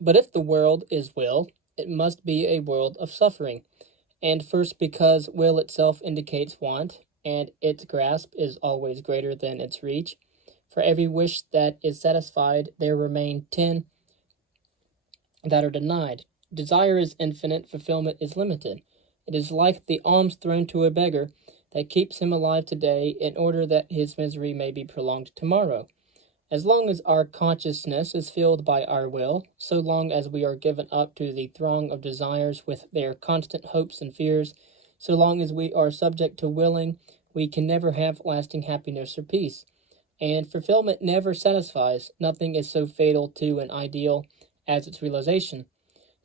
But if the world is will, it must be a world of suffering, and first because will itself indicates want, and its grasp is always greater than its reach. For every wish that is satisfied, there remain 10 that are denied. Desire is infinite, fulfillment is limited. It is like the alms thrown to a beggar that keeps him alive today in order that his misery may be prolonged tomorrow. As long as our consciousness is filled by our will, so long as we are given up to the throng of desires with their constant hopes and fears, so long as we are subject to willing, we can never have lasting happiness or peace. And fulfillment never satisfies. Nothing is so fatal to an ideal as its realization.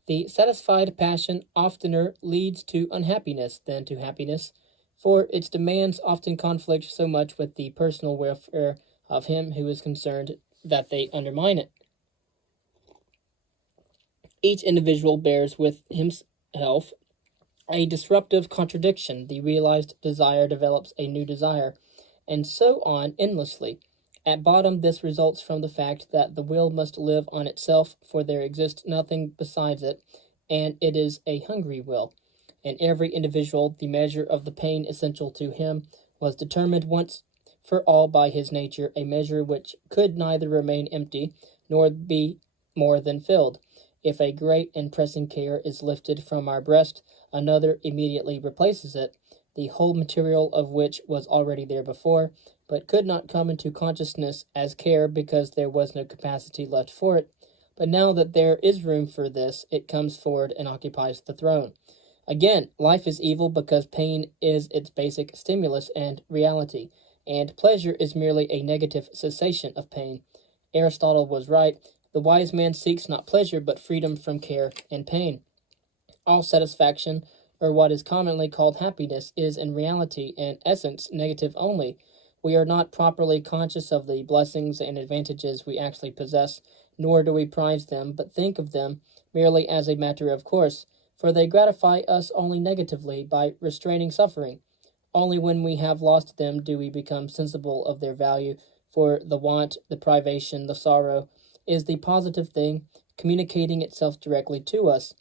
The satisfied passion oftener leads to unhappiness than to happiness, for its demands often conflict so much with the personal welfare of him who is concerned that they undermine it. Each individual bears with himself a disruptive contradiction. The realized desire develops a new desire, and so on endlessly. At bottom, this results from the fact that the will must live on itself, for there exists nothing besides it, and it is a hungry will. In every individual, the measure of the pain essential to him was determined once for all by his nature, a measure which could neither remain empty nor be more than filled. If a great and pressing care is lifted from our breast, another immediately replaces it, the whole material of which was already there before, but could not come into consciousness as care because there was no capacity left for it. But now that there is room for this, it comes forward and occupies the throne. Again, life is evil because pain is its basic stimulus and reality, and pleasure is merely a negative cessation of pain. Aristotle was right. The wise man seeks not pleasure, but freedom from care and pain. All satisfaction, or what is commonly called happiness, is in reality and essence negative only. We are not properly conscious of the blessings and advantages we actually possess, nor do we prize them, but think of them merely as a matter of course, for they gratify us only negatively by restraining suffering. Only when we have lost them do we become sensible of their value, for the want, the privation, the sorrow, is the positive thing communicating itself directly to us.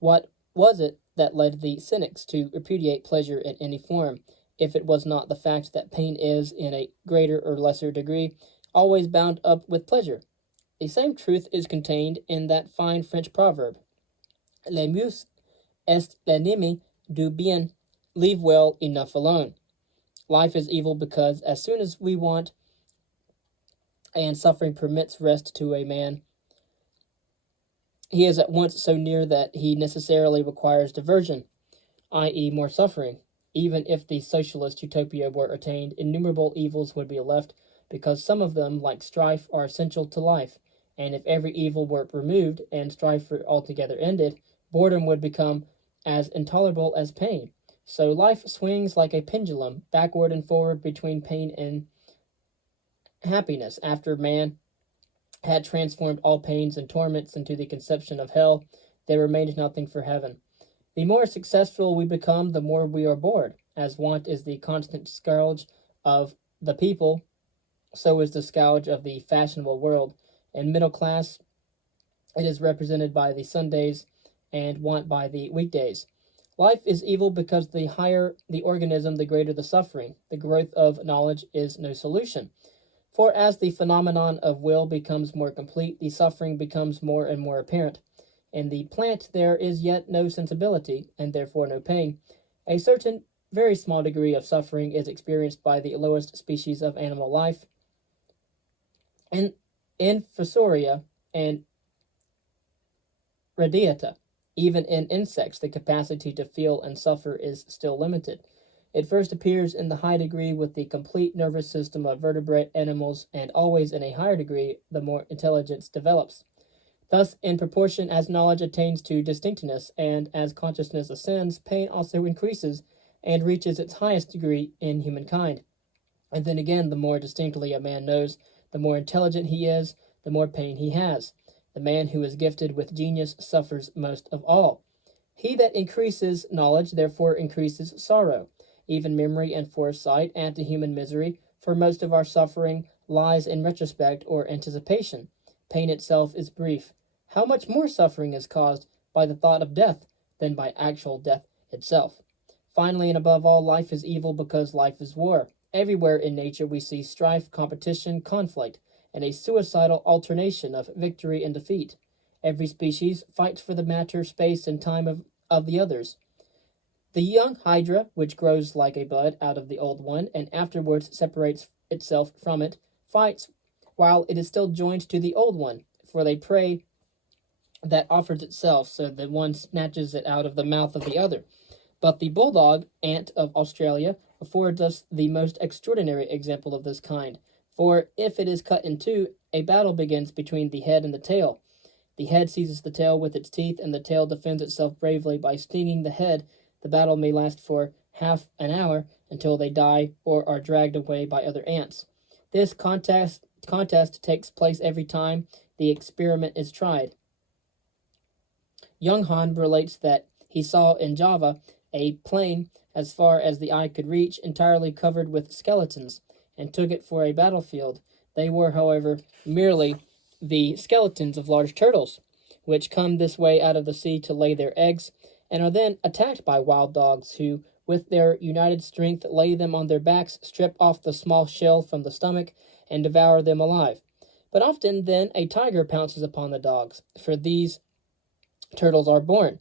What was it that led the cynics to repudiate pleasure in any form, if it was not the fact that pain is, in a greater or lesser degree, always bound up with pleasure? The same truth is contained in that fine French proverb, Le mieux est l'ennemi du bien, leave well enough alone. Life is evil because as soon as we want and suffering permits rest to a man, he is at once so near that he necessarily requires diversion, i.e., more suffering. Even if the socialist utopia were attained, innumerable evils would be left because some of them, like strife, are essential to life. And if every evil were removed and strife were altogether ended, boredom would become as intolerable as pain. So life swings like a pendulum, backward and forward between pain and happiness. After man had transformed all pains and torments into the conception of hell, there remained nothing for heaven. The more successful we become, the more we are bored. As want is the constant scourge of the people, so is the scourge of the fashionable world. In middle class, it is represented by the Sundays and want by the weekdays. Life is evil because the higher the organism, the greater the suffering. The growth of knowledge is no solution. For as the phenomenon of will becomes more complete, the suffering becomes more and more apparent. In the plant there is yet no sensibility, and therefore no pain. A certain very small degree of suffering is experienced by the lowest species of animal life. In Infusoria and Radiata, even in insects, the capacity to feel and suffer is still limited. It first appears in the high degree with the complete nervous system of vertebrate animals, and always in a higher degree the more intelligence develops. Thus, in proportion as knowledge attains to distinctness, and as consciousness ascends, pain also increases and reaches its highest degree in humankind. And then again, the more distinctly a man knows, the more intelligent he is, the more pain he has. The man who is gifted with genius suffers most of all. He that increases knowledge therefore increases sorrow. Even memory and foresight add to human misery, for most of our suffering lies in retrospect or anticipation. Pain itself is brief. how much more suffering is caused by the thought of death than by actual death itself? Finally, and above all, life is evil because life is war. Everywhere in nature we see strife, competition, conflict, and a suicidal alternation of victory and defeat. Every species fights for the matter, space, and time of the others. The young hydra, which grows like a bud out of the old one, and afterwards separates itself from it, fights while it is still joined to the old one, for the prey that offers itself, so that one snatches it out of the mouth of the other. But the bulldog ant of Australia affords us the most extraordinary example of this kind, for if it is cut in two, a battle begins between the head and the tail. The head seizes the tail with its teeth, and the tail defends itself bravely by stinging the head. The battle may last for half an hour until they die or are dragged away by other ants. This contest takes place every time the experiment is tried. Young Han relates that he saw in Java a plain as far as the eye could reach, entirely covered with skeletons, and took it for a battlefield. They were, however, merely the skeletons of large turtles, which come this way out of the sea to lay their eggs, and are then attacked by wild dogs, who, with their united strength, lay them on their backs, strip off the small shell from the stomach, and devour them alive. But often then a tiger pounces upon the dogs, for these turtles are born.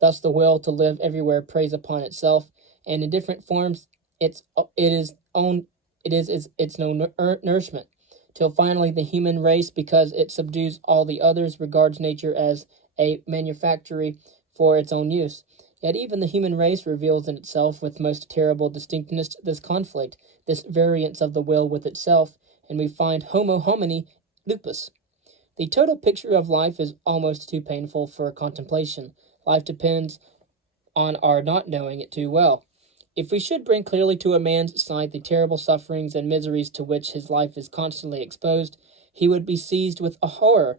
Thus the will to live everywhere preys upon itself, and in different forms it is its own nourishment, till finally the human race, because it subdues all the others, regards nature as a manufactory for its own use. Yet even the human race reveals in itself with most terrible distinctness this conflict, this variance of the will with itself, and we find homo homini lupus. The total picture of life is almost too painful for contemplation. Life depends on our not knowing it too well. If we should bring clearly to a man's sight the terrible sufferings and miseries to which his life is constantly exposed, he would be seized with a horror.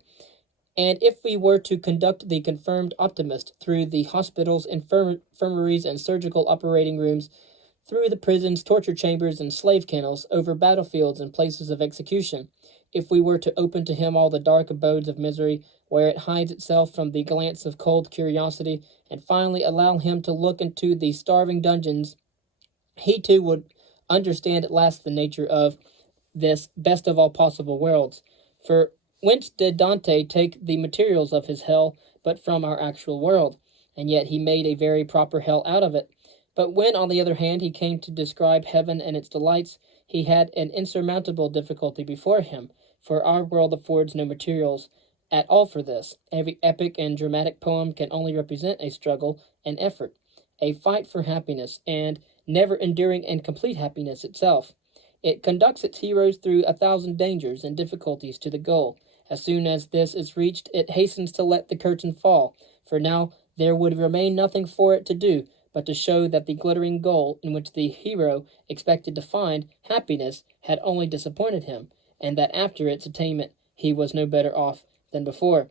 And if we were to conduct the confirmed optimist through the hospitals, infirmaries, and surgical operating rooms, through the prisons, torture chambers, and slave kennels, over battlefields and places of execution, if we were to open to him all the dark abodes of misery, where it hides itself from the glance of cold curiosity, and finally allow him to look into the starving dungeons, he too would understand at last the nature of this best of all possible worlds. For whence did Dante take the materials of his hell but from our actual world? And yet he made a very proper hell out of it. But when, on the other hand, he came to describe heaven and its delights, he had an insurmountable difficulty before him, for our world affords no materials at all for this. Every epic and dramatic poem can only represent a struggle, an effort, a fight for happiness, and never enduring and complete happiness itself. It conducts its heroes through 1,000 dangers and difficulties to the goal. As soon as this is reached, it hastens to let the curtain fall, for now there would remain nothing for it to do but to show that the glittering goal in which the hero expected to find happiness had only disappointed him, and that after its attainment he was no better off than before.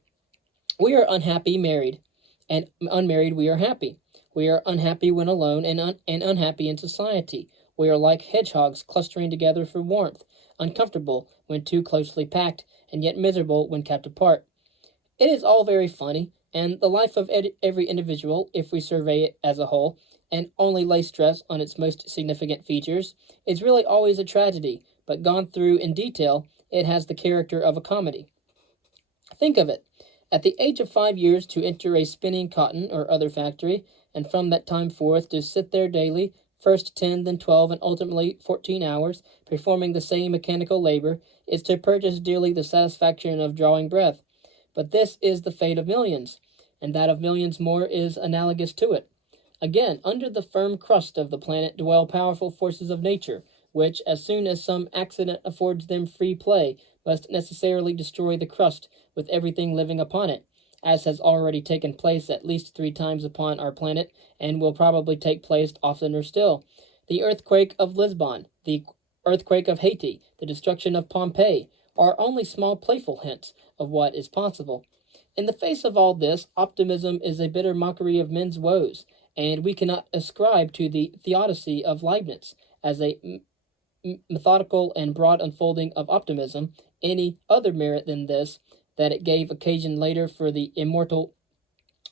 We are unhappy married, and unmarried we are happy. We are unhappy when alone, and unhappy in society. We are like hedgehogs clustering together for warmth, uncomfortable when too closely packed, and yet miserable when kept apart. It is all very funny, and the life of every individual, if we survey it as a whole, and only lay stress on its most significant features, is really always a tragedy, but gone through in detail, it has the character of a comedy. Think of it. At the age of 5 years to enter a spinning cotton or other factory, and from that time forth to sit there daily, first 10, then 12, and ultimately 14 hours, performing the same mechanical labor, is to purchase dearly the satisfaction of drawing breath. But this is the fate of millions, and that of millions more is analogous to it. Again, under the firm crust of the planet dwell powerful forces of nature, which, as soon as some accident affords them free play, must necessarily destroy the crust with everything living upon it, as has already taken place at least 3 times upon our planet, and will probably take place oftener still. The earthquake of Lisbon, the earthquake of Haiti, the destruction of Pompeii, are only small playful hints of what is possible. In the face of all this, optimism is a bitter mockery of men's woes, and we cannot ascribe to the theodicy of Leibniz as a methodical and broad unfolding of optimism any other merit than this, that it gave occasion later for the immortal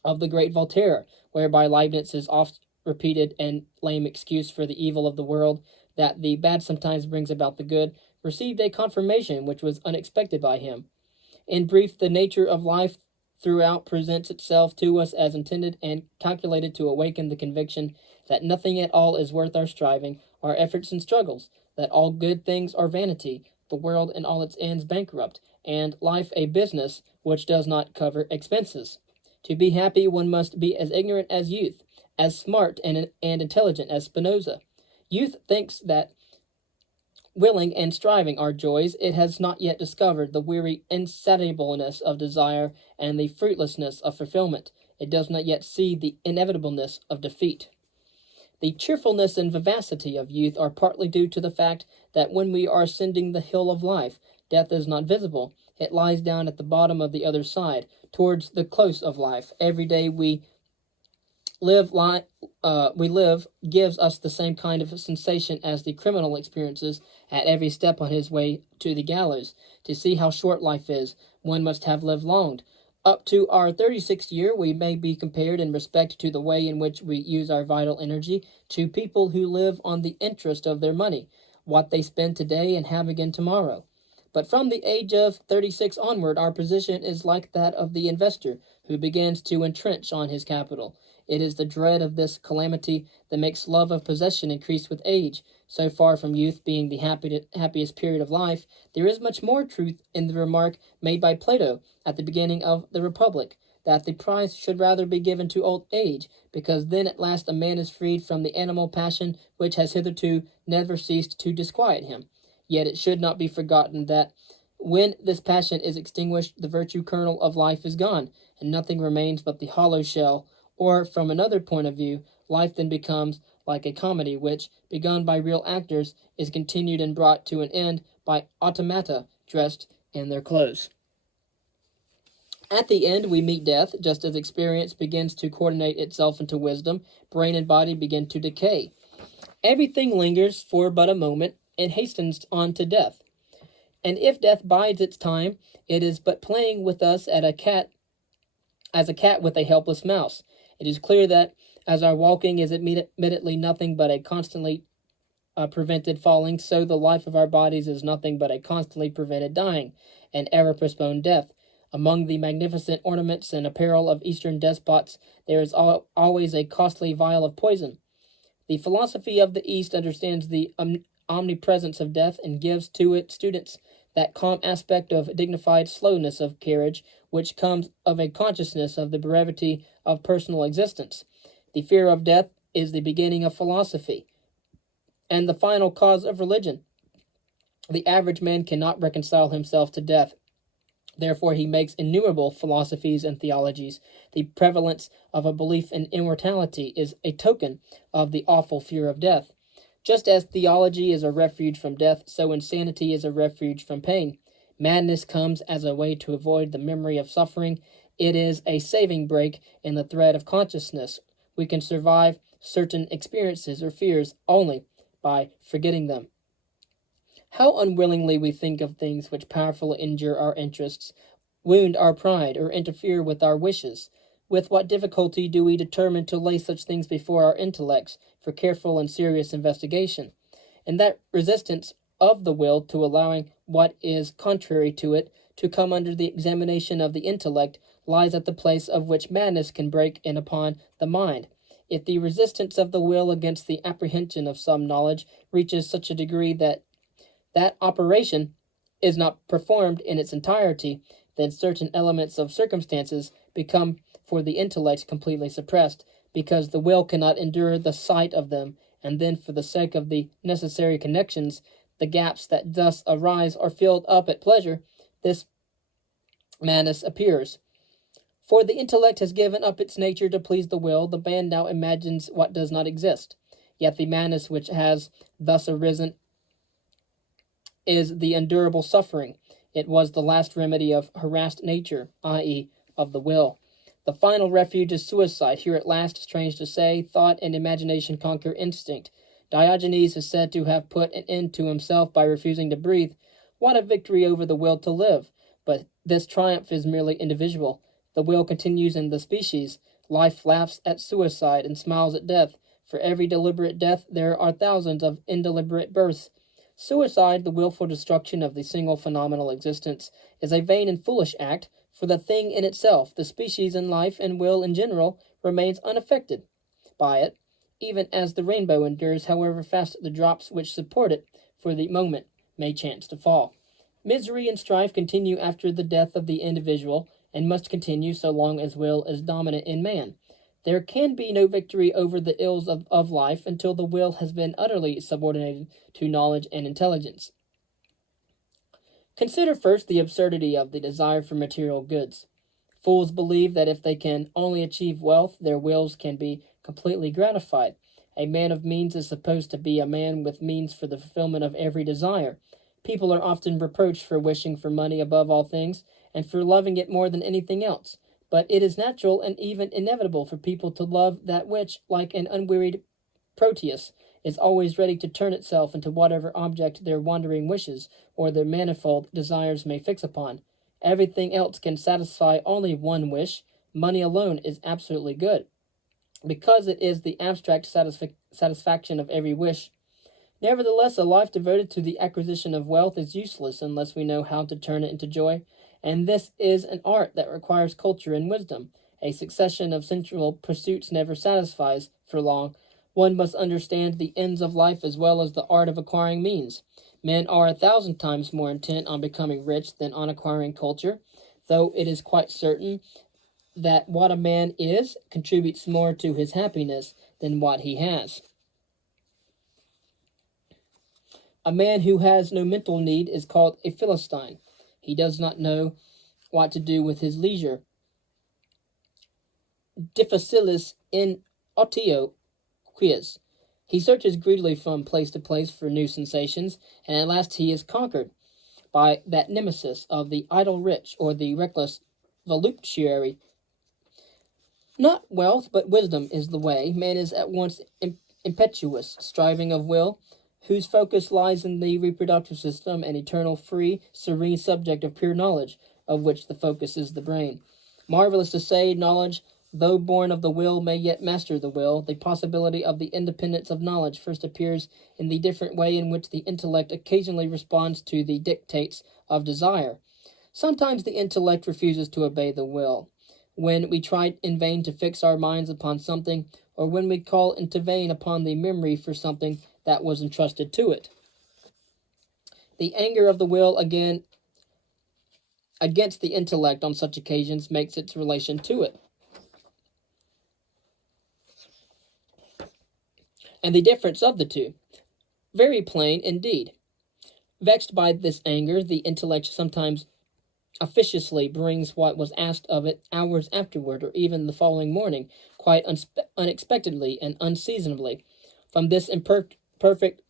of the great Voltaire, whereby Leibniz's oft repeated and lame excuse for the evil of the world, that the bad sometimes brings about the good, received a confirmation which was unexpected by him. In brief, the nature of life throughout presents itself to us as intended and calculated to awaken the conviction that nothing at all is worth our striving, our efforts and struggles, that all good things are vanity, the world and all its ends bankrupt, and life a business which does not cover expenses. To be happy, one must be as ignorant as youth, as smart and intelligent as Spinoza. Youth thinks that willing and striving are joys. It has not yet discovered the weary insatiableness of desire and the fruitlessness of fulfillment. It does not yet see the inevitableness of defeat. The cheerfulness and vivacity of youth are partly due to the fact that when we are ascending the hill of life, death is not visible. It lies down at the bottom of the other side, towards the close of life. Every day we live gives us the same kind of sensation as the criminal experiences at every step on his way to the gallows. To see how short life is, one must have lived long. Up to our 36th year, we may be compared in respect to the way in which we use our vital energy to people who live on the interest of their money, what they spend today and have again tomorrow. But from the age of 36 onward, our position is like that of the investor who begins to entrench on his capital. It is the dread of this calamity that makes love of possession increase with age. So far from youth being the happiest period of life, there is much more truth in the remark made by Plato at the beginning of the Republic, that the prize should rather be given to old age, because then at last a man is freed from the animal passion which has hitherto never ceased to disquiet him. Yet it should not be forgotten that when this passion is extinguished, the virtue kernel of life is gone, and nothing remains but the hollow shell. Or, from another point of view, life then becomes like a comedy which, begun by real actors, is continued and brought to an end by automata dressed in their clothes. At the end, we meet death, just as experience begins to coordinate itself into wisdom, brain and body begin to decay. Everything lingers for but a moment, and hastens on to death. And if death bides its time, it is but playing with us as a cat with a helpless mouse. It is clear that as our walking is admittedly nothing but a constantly prevented falling, so the life of our bodies is nothing but a constantly prevented dying, and ever postponed death. Among the magnificent ornaments and apparel of Eastern despots, there is always a costly vial of poison. The philosophy of the East understands the omnipresence of death and gives to its students that calm aspect of dignified slowness of carriage which comes of a consciousness of the brevity of personal existence. The fear of death is the beginning of philosophy and the final cause of religion. The average man cannot reconcile himself to death. Therefore he makes innumerable philosophies and theologies. The prevalence of a belief in immortality is a token of the awful fear of death. Just as theology is a refuge from death, so insanity is a refuge from pain. Madness comes as a way to avoid the memory of suffering. It is a saving break in the thread of consciousness. We can survive certain experiences or fears only by forgetting them. How unwillingly we think of things which powerfully injure our interests, wound our pride, or interfere with our wishes. With what difficulty do we determine to lay such things before our intellects for careful and serious investigation? And that resistance of the will to allowing what is contrary to it to come under the examination of the intellect lies at the place of which madness can break in upon the mind. If the resistance of the will against the apprehension of some knowledge reaches such a degree that operation is not performed in its entirety, then certain elements of circumstances become for the intellect completely suppressed, because the will cannot endure the sight of them, and then for the sake of the necessary connections, the gaps that thus arise are filled up at pleasure. This madness appears. For the intellect has given up its nature to please the will, the man now imagines what does not exist. Yet the madness which has thus arisen is the endurable suffering. It was the last remedy of harassed nature, i.e., of the will. The final refuge is suicide. Here at last, strange to say, thought and imagination conquer instinct. Diogenes is said to have put an end to himself by refusing to breathe. What a victory over the will to live! But This triumph is merely individual. The will continues in the species. Life laughs at suicide and smiles at death. For every deliberate death, there are thousands of indeliberate births. Suicide, the willful destruction of the single phenomenal existence, is a vain and foolish act, for the thing in itself, the species in life and will in general, remains unaffected by it, even as the rainbow endures, however fast the drops which support it for the moment may chance to fall. Misery and strife continue after the death of the individual, and must continue so long as will is dominant in man. There can be no victory over the ills of life until the will has been utterly subordinated to knowledge and intelligence. Consider first the absurdity of the desire for material goods. Fools believe that if they can only achieve wealth, their wills can be completely gratified. A man of means is supposed to be a man with means for the fulfillment of every desire. People are often reproached for wishing for money above all things, and for loving it more than anything else. But it is natural and even inevitable for people to love that which, like an unwearied Proteus, is always ready to turn itself into whatever object their wandering wishes or their manifold desires may fix upon. Everything else can satisfy only one wish. Money alone is absolutely good, because it is the abstract satisfaction of every wish. Nevertheless, a life devoted to the acquisition of wealth is useless unless we know how to turn it into joy, and this is an art that requires culture and wisdom. A succession of sensual pursuits never satisfies for long. One must understand the ends of life as well as the art of acquiring means. Men are 1,000 times more intent on becoming rich than on acquiring culture, though it is quite certain that what a man is contributes more to his happiness than what he has. A man who has no mental need is called a Philistine. He does not know what to do with his leisure. Difficilis in otio quiz. He searches greedily from place to place for new sensations, and at last he is conquered by that nemesis of the idle rich or the reckless voluptuary. Not wealth, but wisdom is the way. Man is at once impetuous, striving of will, whose focus lies in the reproductive system, an eternal, free, serene subject of pure knowledge, of which the focus is the brain. Marvelous to say, knowledge, though born of the will, may yet master the will. The possibility of the independence of knowledge first appears in the different way in which the intellect occasionally responds to the dictates of desire. Sometimes the intellect refuses to obey the will. When we try in vain to fix our minds upon something, or when we call into vain upon the memory for something that was entrusted to it. The anger of the will against the intellect on such occasions makes its relation to it. And the difference of the two, very plain indeed. Vexed by this anger, the intellect sometimes officiously brings what was asked of it hours afterward, or even the following morning, quite unexpectedly and unseasonably. From this imperfect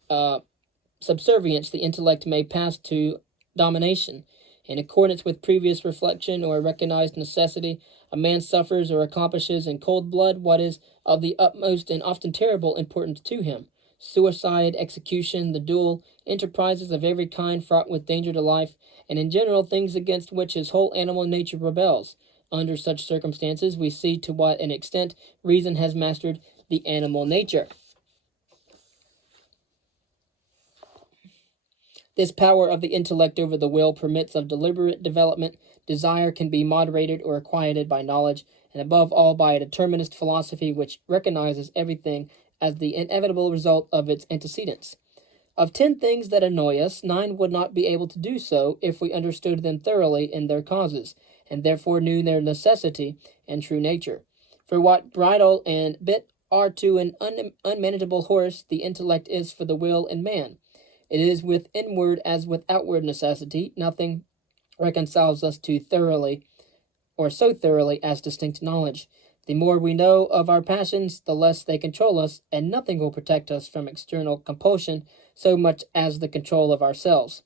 subservience, the intellect may pass to domination. In accordance with previous reflection or a recognized necessity, a man suffers or accomplishes in cold blood what is of the utmost and often terrible importance to him. Suicide, execution, the duel, enterprises of every kind fraught with danger to life, and in general things against which his whole animal nature rebels. Under such circumstances, we see to what an extent reason has mastered the animal nature. This power of the intellect over the will permits of deliberate development. Desire can be moderated or quieted by knowledge, and above all by a determinist philosophy which recognizes everything as the inevitable result of its antecedents. Of 10 things that annoy us, 9 would not be able to do so if we understood them thoroughly in their causes, and therefore knew their necessity and true nature. For what bridle and bit are to an unmanageable horse, the intellect is for the will in man. It is with inward as with outward necessity. Nothing reconciles us to thoroughly, or so thoroughly as distinct knowledge. The more we know of our passions, the less they control us, and nothing will protect us from external compulsion so much as the control of ourselves.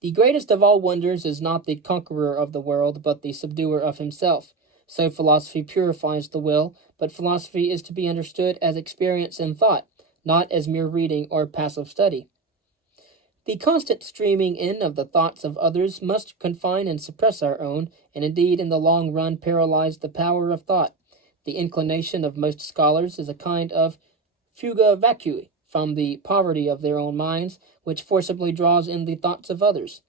The greatest of all wonders is not the conqueror of the world, but the subduer of himself. So philosophy purifies the will, but philosophy is to be understood as experience and thought, not as mere reading or passive study. The constant streaming in of the thoughts of others must confine and suppress our own, and indeed in the long run paralyze the power of thought. The inclination of most scholars is a kind of fuga vacui from the poverty of their own minds, which forcibly draws in the thoughts of others.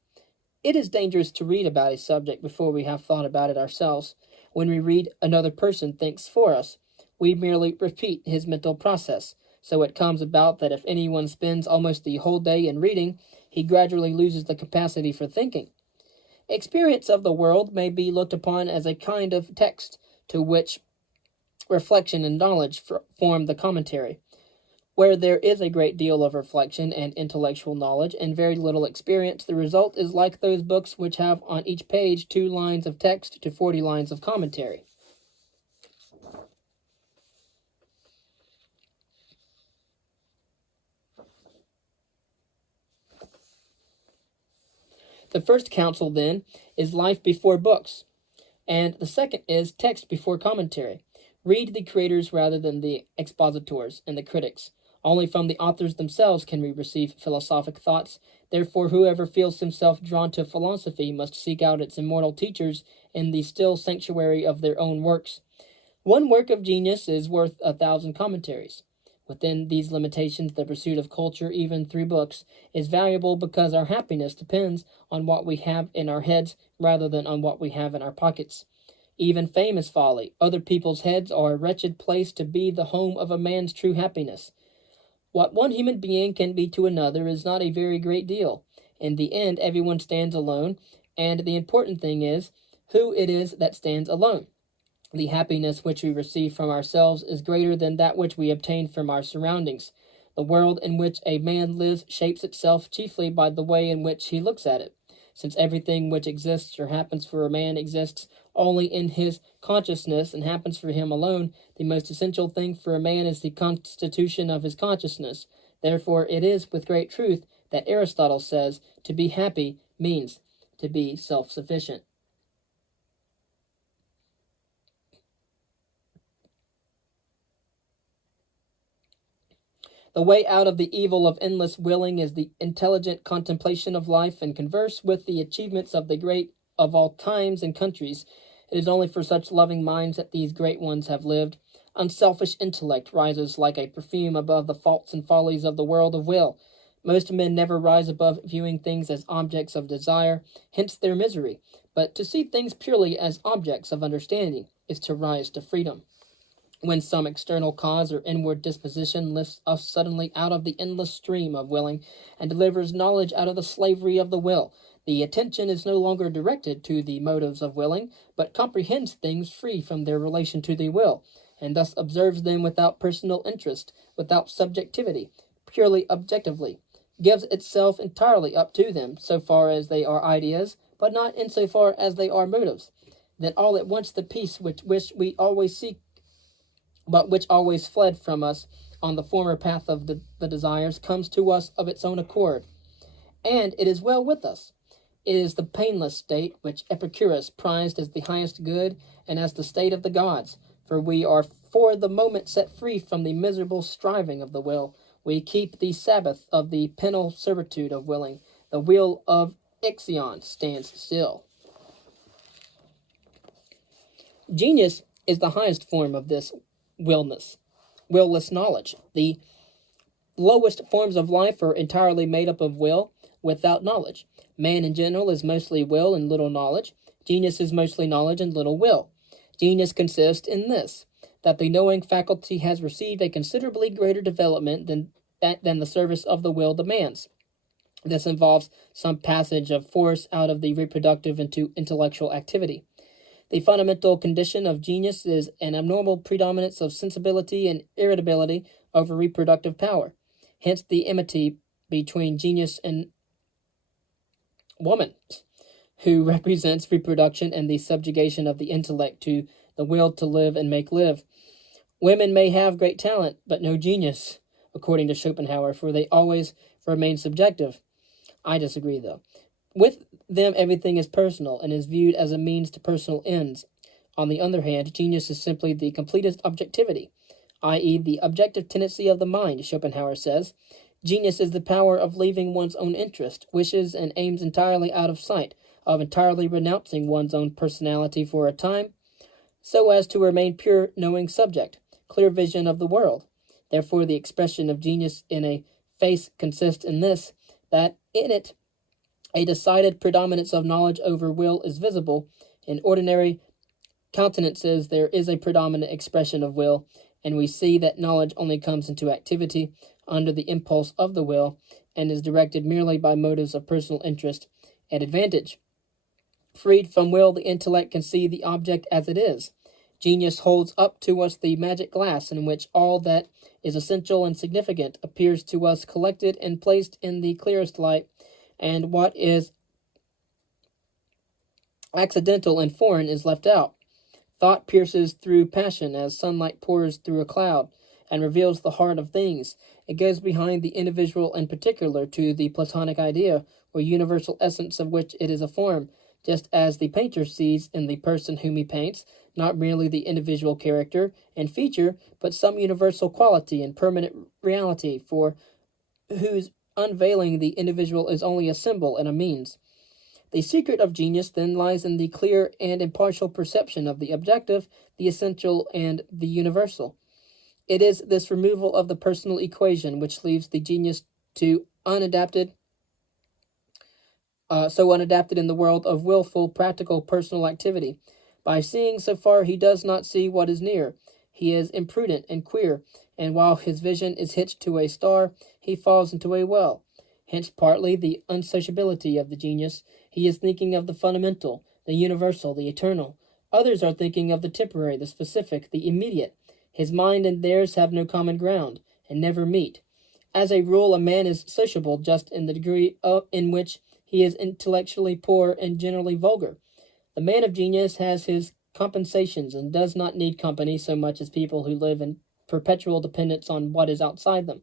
It is dangerous to read about a subject before we have thought about it ourselves. When we read, another person thinks for us. We merely repeat his mental process. So it comes about that if anyone spends almost the whole day in reading, he gradually loses the capacity for thinking. Experience of the world may be looked upon as a kind of text to which reflection and knowledge form the commentary. Where there is a great deal of reflection and intellectual knowledge and very little experience, the result is like those books which have on each page 2 lines of text to 40 lines of commentary. The first counsel, then, is life before books, and the second is text before commentary. Read the creators rather than the expositors and the critics. Only from the authors themselves can we receive philosophic thoughts. Therefore, whoever feels himself drawn to philosophy must seek out its immortal teachers in the still sanctuary of their own works. One work of genius is worth 1,000 commentaries. Within these limitations, the pursuit of culture, even through books, is valuable because our happiness depends on what we have in our heads rather than on what we have in our pockets. Even fame is folly. Other people's heads are a wretched place to be the home of a man's true happiness. What one human being can be to another is not a very great deal. In the end, everyone stands alone, and the important thing is who it is that stands alone. The happiness which we receive from ourselves is greater than that which we obtain from our surroundings. The world in which a man lives shapes itself chiefly by the way in which he looks at it. Since everything which exists or happens for a man exists only in his consciousness and happens for him alone, the most essential thing for a man is the constitution of his consciousness. Therefore, it is with great truth that Aristotle says, to be happy means to be self-sufficient. The way out of the evil of endless willing is the intelligent contemplation of life and converse with the achievements of the great of all times and countries. It is only for such loving minds that these great ones have lived. Unselfish intellect rises like a perfume above the faults and follies of the world of will. Most men never rise above viewing things as objects of desire, hence their misery. But to see things purely as objects of understanding is to rise to freedom. When some external cause or inward disposition lifts us suddenly out of the endless stream of willing and delivers knowledge out of the slavery of the will, the attention is no longer directed to the motives of willing, but comprehends things free from their relation to the will, and thus observes them without personal interest, without subjectivity, purely objectively, gives itself entirely up to them, so far as they are ideas, but not in so far as they are motives. Then all at once the peace which we always seek, but which always fled from us on the former path of the desires, comes to us of its own accord. And it is well with us. It is the painless state which Epicurus prized as the highest good and as the state of the gods, for we are for the moment set free from the miserable striving of the will. We keep the Sabbath of the penal servitude of willing. The wheel of Ixion stands still. Genius is the highest form of this willless knowledge. The lowest forms of life are entirely made up of will without knowledge. Man in general is mostly will and little knowledge. Genius is mostly knowledge and little will. Genius consists in this, that the knowing faculty has received a considerably greater development than the service of the will demands. This involves some passage of force out of the reproductive into intellectual activity. The fundamental condition of genius is an abnormal predominance of sensibility and irritability over reproductive power. Hence the enmity between genius and woman, who represents reproduction and the subjugation of the intellect to the will to live and make live. Women may have great talent, but no genius, according to Schopenhauer, for they always remain subjective. I disagree, though. With them, everything is personal and is viewed as a means to personal ends. On the other hand, genius is simply the completest objectivity, i.e., the objective tendency of the mind, Schopenhauer says. Genius is the power of leaving one's own interest, wishes, and aims entirely out of sight, of entirely renouncing one's own personality for a time, so as to remain pure knowing subject, clear vision of the world. Therefore, the expression of genius in a face consists in this, that in it a decided predominance of knowledge over will is visible. In ordinary countenances there is a predominant expression of will, and we see that knowledge only comes into activity under the impulse of the will, and is directed merely by motives of personal interest and advantage. Freed from will, the intellect can see the object as it is. Genius holds up to us the magic glass in which all that is essential and significant appears to us collected and placed in the clearest light, and what is accidental and foreign is left out. Thought pierces through passion as sunlight pours through a cloud, and reveals the heart of things. It goes behind the individual and particular to the Platonic idea, or universal essence of which it is a form, just as the painter sees in the person whom he paints not merely the individual character and feature, but some universal quality and permanent reality, for whose unveiling the individual is only a symbol and a means. The secret of genius then lies in the clear and impartial perception of the objective, the essential, and the universal. It is this removal of the personal equation which leaves the genius to unadapted, so unadapted in the world of willful, practical, personal activity. By seeing so far, he does not see what is near. He is imprudent and queer, and while his vision is hitched to a star, he falls into a well. Hence partly the unsociability of the genius. He is thinking of the fundamental, the universal, the eternal. Others are thinking of the temporary, the specific, the immediate. His mind and theirs have no common ground, and never meet. As a rule, a man is sociable just in the degree in which he is intellectually poor and generally vulgar. The man of genius has his compensations and does not need company so much as people who live in perpetual dependence on what is outside them.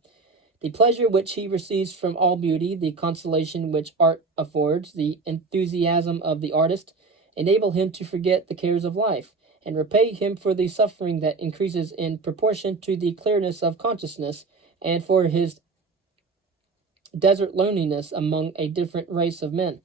The pleasure which he receives from all beauty, the consolation which art affords, the enthusiasm of the artist, enable him to forget the cares of life, and repay him for the suffering that increases in proportion to the clearness of consciousness, and for his desert loneliness among a different race of men.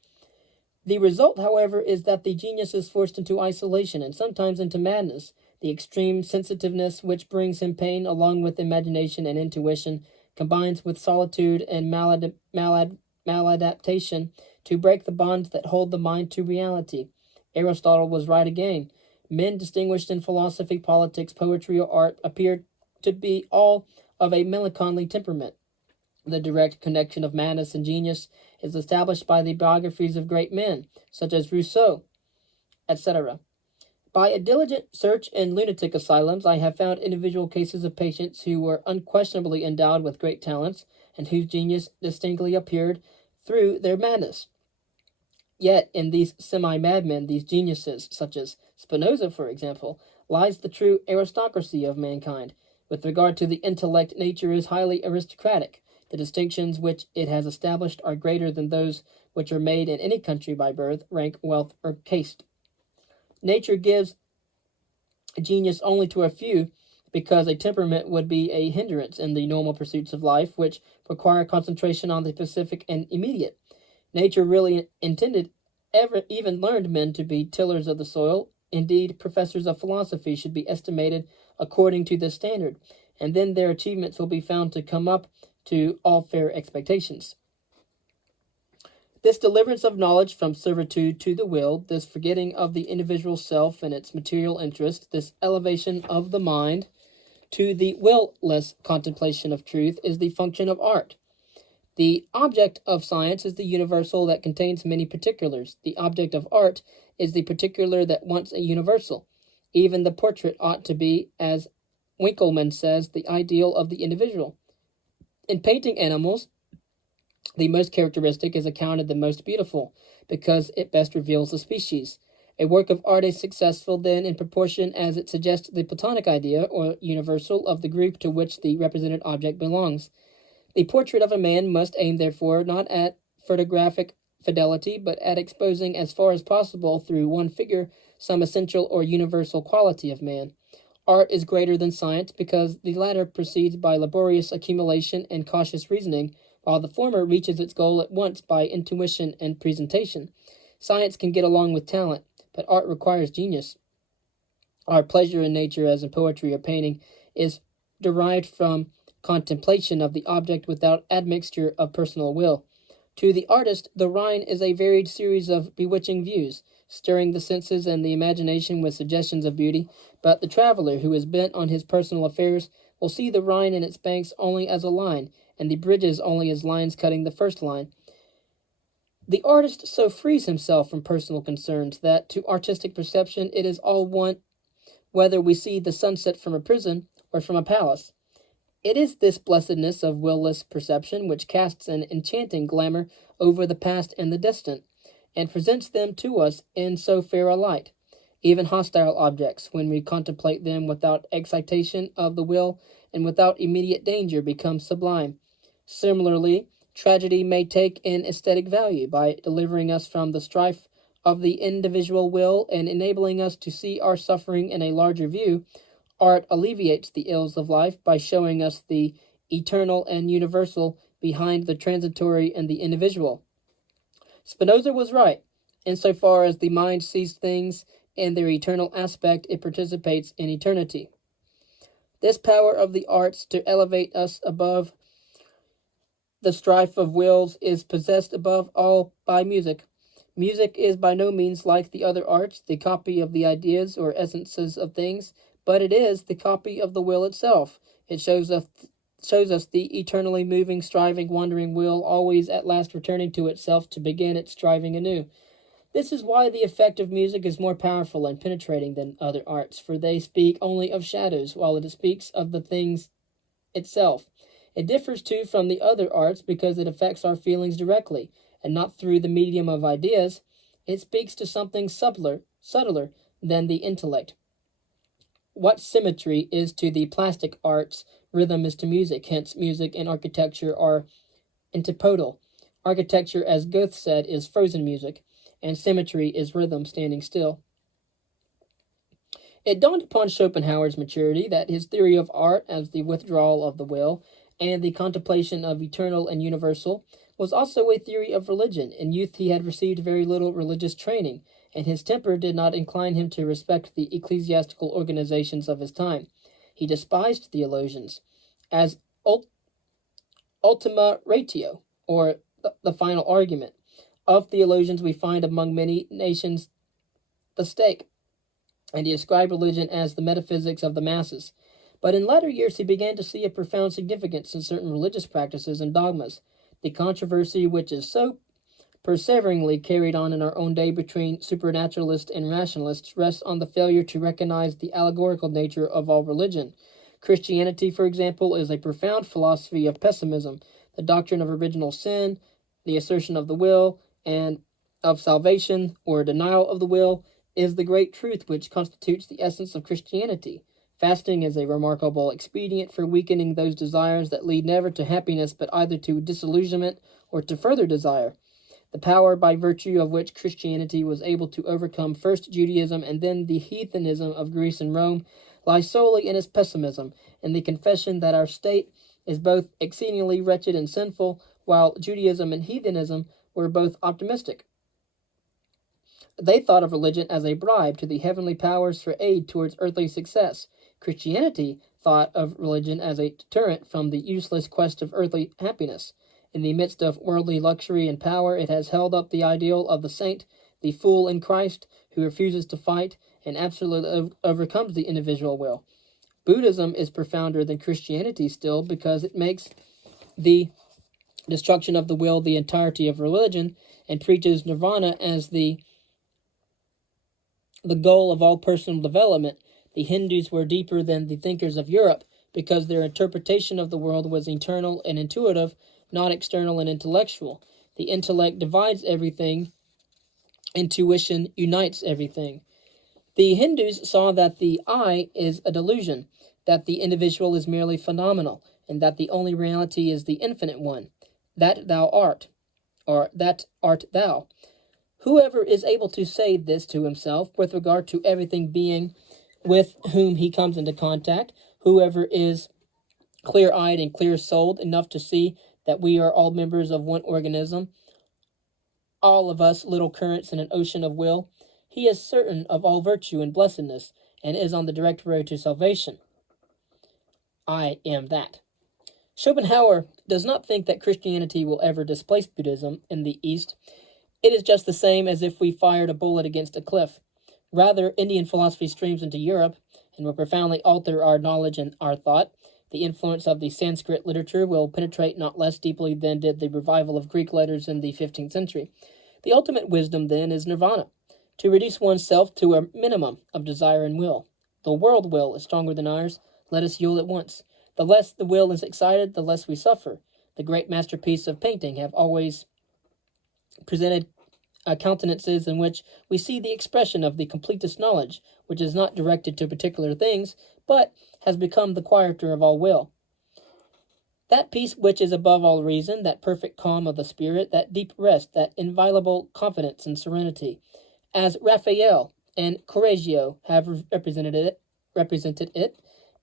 The result, however, is that the genius is forced into isolation and sometimes into madness. The extreme sensitiveness which brings him pain, along with imagination and intuition, combines with solitude and maladaptation to break the bonds that hold the mind to reality. Aristotle was right again. Men distinguished in philosophy, politics, poetry, or art appear to be all of a melancholy temperament. The direct connection of madness and genius is established by the biographies of great men, such as Rousseau, etc. By a diligent search in lunatic asylums, I have found individual cases of patients who were unquestionably endowed with great talents, and whose genius distinctly appeared through their madness. Yet in these semi-madmen, these geniuses, such as Spinoza, for example, lies the true aristocracy of mankind. With regard to the intellect, nature is highly aristocratic. The distinctions which it has established are greater than those which are made in any country by birth, rank, wealth, or caste. Nature gives genius only to a few, because a temperament would be a hindrance in the normal pursuits of life, which require concentration on the specific and immediate. Nature really intended even learned men to be tillers of the soil. Indeed, professors of philosophy should be estimated according to this standard, and then their achievements will be found to come up to all fair expectations. This deliverance of knowledge from servitude to the will, this forgetting of the individual self and its material interest, this elevation of the mind to the will-less contemplation of truth is the function of art. The object of science is the universal that contains many particulars. The object of art is the particular that wants a universal. Even the portrait ought to be, as Winckelmann says, the ideal of the individual. In painting animals, the most characteristic is accounted the most beautiful, because it best reveals the species. A work of art is successful, then, in proportion as it suggests the Platonic idea, or universal, of the group to which the represented object belongs. The portrait of a man must aim, therefore, not at photographic fidelity, but at exposing as far as possible through one figure some essential or universal quality of man. Art is greater than science because the latter proceeds by laborious accumulation and cautious reasoning, while the former reaches its goal at once by intuition and presentation. Science can get along with talent, but art requires genius. Our pleasure in nature, as in poetry or painting, is derived from contemplation of the object without admixture of personal will. To the artist, the Rhine is a varied series of bewitching views, stirring the senses and the imagination with suggestions of beauty, but the traveler who is bent on his personal affairs will see the Rhine and its banks only as a line, and the bridges only as lines cutting the first line. The artist so frees himself from personal concerns that to artistic perception it is all one whether we see the sunset from a prison or from a palace. It is this blessedness of will-less perception which casts an enchanting glamour over the past and the distant, and presents them to us in so fair a light. Even hostile objects, when we contemplate them without excitation of the will and without immediate danger, become sublime. Similarly, tragedy may take an aesthetic value by delivering us from the strife of the individual will and enabling us to see our suffering in a larger view. Art alleviates the ills of life by showing us the eternal and universal behind the transitory and the individual. Spinoza was right. Insofar as the mind sees things in their eternal aspect, it participates in eternity. This power of the arts to elevate us above the strife of wills is possessed above all by music. Music is by no means like the other arts, the copy of the ideas or essences of things, but it is the copy of the will itself. It shows us the eternally moving, striving, wandering will, always at last returning to itself to begin its striving anew. This is why the effect of music is more powerful and penetrating than other arts, for they speak only of shadows, while it speaks of the things itself. It differs, too, from the other arts because it affects our feelings directly, and not through the medium of ideas. It speaks to something subtler than the intellect. What symmetry is to the plastic arts, rhythm is to music. Hence, music and architecture are antipodal. Architecture, as Goethe said, is frozen music, and symmetry is rhythm standing still. It dawned upon Schopenhauer's maturity that his theory of art as the withdrawal of the will and the contemplation of eternal and universal was also a theory of religion. In youth he had received very little religious training, and his temper did not incline him to respect the ecclesiastical organizations of his time. He despised theologians as ultima ratio, or the final argument. Of theologians we find among many nations the stake, and he ascribed religion as the metaphysics of the masses. But in latter years he began to see a profound significance in certain religious practices and dogmas. The controversy which is so perseveringly carried on in our own day between supernaturalists and rationalists rests on the failure to recognize the allegorical nature of all religion. Christianity, for example, is a profound philosophy of pessimism. The doctrine of original sin, the assertion of the will, and of salvation, or denial of the will, is the great truth which constitutes the essence of Christianity. Fasting is a remarkable expedient for weakening those desires that lead never to happiness but either to disillusionment or to further desire. The power by virtue of which Christianity was able to overcome first Judaism and then the heathenism of Greece and Rome lies solely in its pessimism, in the confession that our state is both exceedingly wretched and sinful, while Judaism and heathenism were both optimistic. They thought of religion as a bribe to the heavenly powers for aid towards earthly success. Christianity thought of religion as a deterrent from the useless quest of earthly happiness. In the midst of worldly luxury and power, it has held up the ideal of the saint, the fool in Christ, who refuses to fight and absolutely overcomes the individual will. Buddhism is profounder than Christianity still because it makes the destruction of the will the entirety of religion and preaches nirvana as the goal of all personal development. The Hindus were deeper than the thinkers of Europe because their interpretation of the world was internal and intuitive, not external and intellectual. The intellect divides everything, intuition unites everything. The Hindus saw that the I is a delusion, that the individual is merely phenomenal, and that the only reality is the infinite one, that thou art, or that art thou. Whoever is able to say this to himself with regard to everything being with whom he comes into contact, whoever is clear-eyed and clear-souled enough to see that we are all members of one organism, all of us little currents in an ocean of will, he is certain of all virtue and blessedness, and is on the direct road to salvation. I am that. Schopenhauer does not think that Christianity will ever displace Buddhism in the East. It is just the same as if we fired a bullet against a cliff. Rather, Indian philosophy streams into Europe and will profoundly alter our knowledge and our thought. The influence of the Sanskrit literature will penetrate not less deeply than did the revival of Greek letters in the 15th century. The ultimate wisdom, then, is nirvana, to reduce oneself to a minimum of desire and will. The world will is stronger than ours. Let us yield at once. The less the will is excited, the less we suffer. The great masterpieces of painting have always presented countenances in which we see the expression of the completest knowledge, which is not directed to particular things, but has become the quieter of all will. That peace which is above all reason, that perfect calm of the spirit, that deep rest, that inviolable confidence and serenity, as Raphael and Correggio have represented it,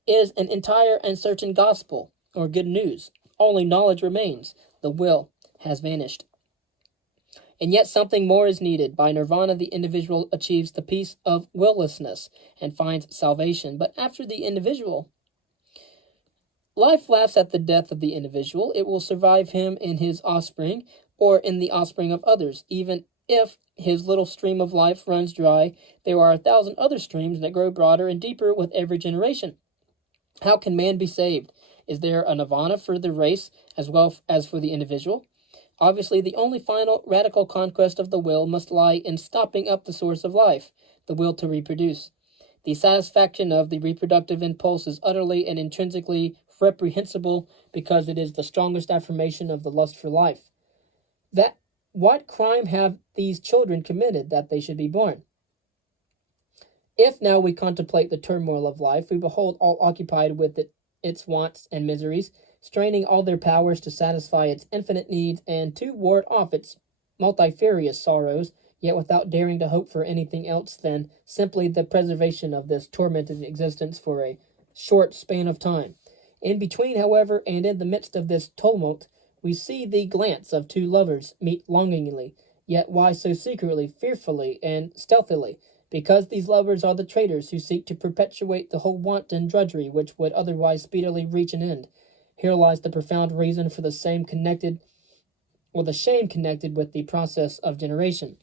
is an entire and certain gospel, or good news. Only knowledge remains. The will has vanished. And yet something more is needed. By nirvana, the individual achieves the peace of willlessness and finds salvation. But after the individual, life laughs at the death of the individual. It will survive him in his offspring or in the offspring of others. Even if his little stream of life runs dry, there are 1,000 other streams that grow broader and deeper with every generation. How can man be saved? Is there a nirvana for the race as well as for the individual? Obviously, the only final radical conquest of the will must lie in stopping up the source of life, the will to reproduce. The satisfaction of the reproductive impulse is utterly and intrinsically reprehensible because it is the strongest affirmation of the lust for life. That what crime have these children committed that they should be born? If now we contemplate the turmoil of life, we behold all occupied with its wants and miseries, straining all their powers to satisfy its infinite needs and to ward off its multifarious sorrows, yet without daring to hope for anything else than simply the preservation of this tormented existence for a short span of time. In between, however, and in the midst of this tumult, we see the glance of two lovers meet longingly, yet why so secretly, fearfully, and stealthily? Because these lovers are the traitors who seek to perpetuate the whole wanton drudgery which would otherwise speedily reach an end. Here lies the profound reason for the shame connected with the process of generation.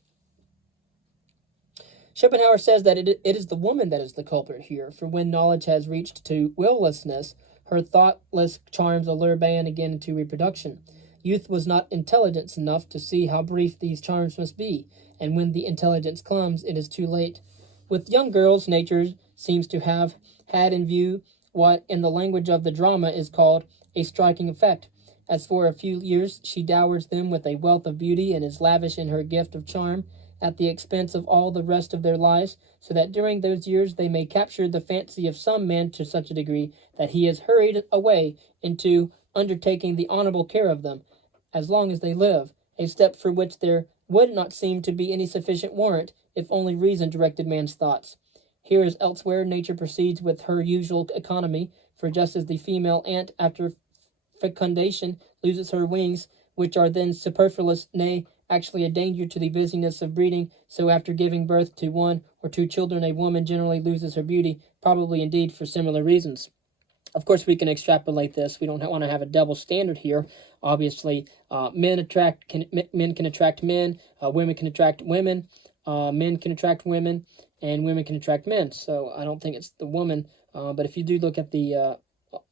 Schopenhauer says that it is the woman that is the culprit here, for when knowledge has reached to willlessness, her thoughtless charms allure man again into reproduction. Youth was not intelligence enough to see how brief these charms must be, and when the intelligence comes, it is too late. With young girls, nature seems to have had in view what, in the language of the drama, is called a striking effect. As for a few years she dowers them with a wealth of beauty and is lavish in her gift of charm at the expense of all the rest of their lives, so that during those years they may capture the fancy of some man to such a degree that he is hurried away into undertaking the honorable care of them, as long as they live, a step for which there would not seem to be any sufficient warrant, if only reason directed man's thoughts. Here as elsewhere, nature proceeds with her usual economy, for just as the female ant, after fecundation, loses her wings, which are then superfluous, nay, actually a danger to the busyness of breeding, so after giving birth to one or two children, a woman generally loses her beauty, probably indeed for similar reasons. Of course, we can extrapolate this. We don't want to have a double standard here. Obviously, men can attract men, women can attract women, men can attract women, and women can attract men. So I don't think it's the woman. But if you do look at the